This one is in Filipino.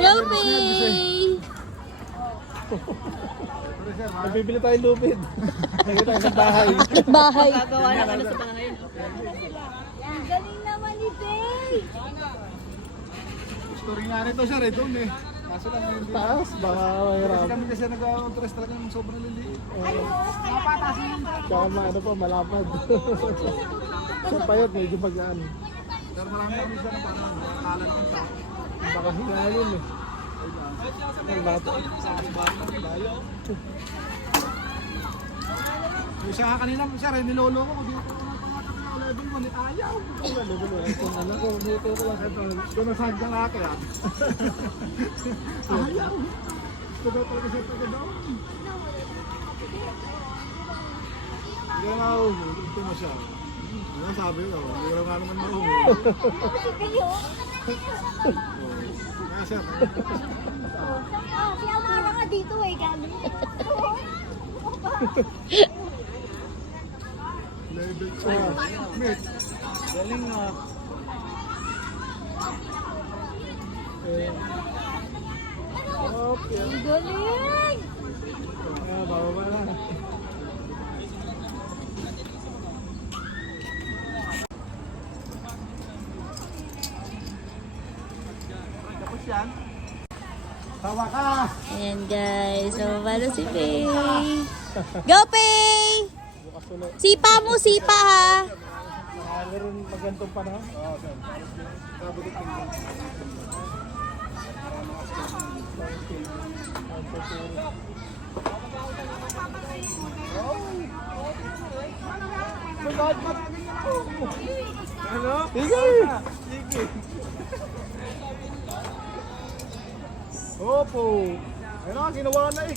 Lupit! Nabibili tayo lupit. Nabibili tayo sa bahay. Bahay. Gagawa ng ano sa pangayon. Ang galing naman ni Tay. Story nga nito siya, red zone eh. Kaso lang hindi. Taas, baka mahirap. Kasi kami kasi nag-interest talaga ng sobrang liliit. Kaya ano pa, malapad. Sa payot, medyo magaan. Pero marami kami siya na parang kalan ng tao. Baka hinalin eh. Ang bata. Yung siya kanina, siya rin nilolo ko. Dito ko na pangatap na level 1 eh. Ayaw! Level 1. Kung ano ko, dito ko lang ito. Kung nasaan ka laki ah. Ayaw! Gusto ko talaga siya taga-down. Hindi ka nauwi. Ito mo siya. Ano sabi ko? Hindi ko nga naman nauwi. Kaya siya. Si Amara nga dito eh, galing. Level 2. Mate. Galing nga. Okay. Ang galing! Bababa na. Tapos yan. Tawa ka! Ayan guys, so paano si Pay? Go Pay! Bukas ulit. Sipa mo, sipa ha! Meron magandang panahon? Oo, sir. Hello? Sige! Sige! Opo! Ayun na, ginawa na eh.